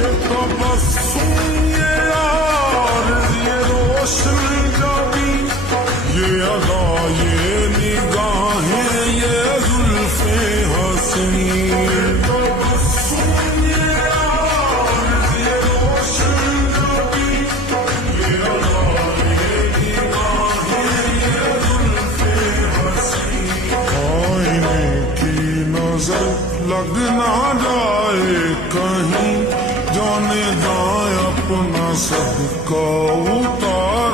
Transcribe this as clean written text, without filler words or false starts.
ये तबस्सुम ये यार ये रोशन जाबी ये अदा ये निगाहें ये जुल्फे हंसी लग ना जाए कहीं जाने दाएं अपना सबका उतार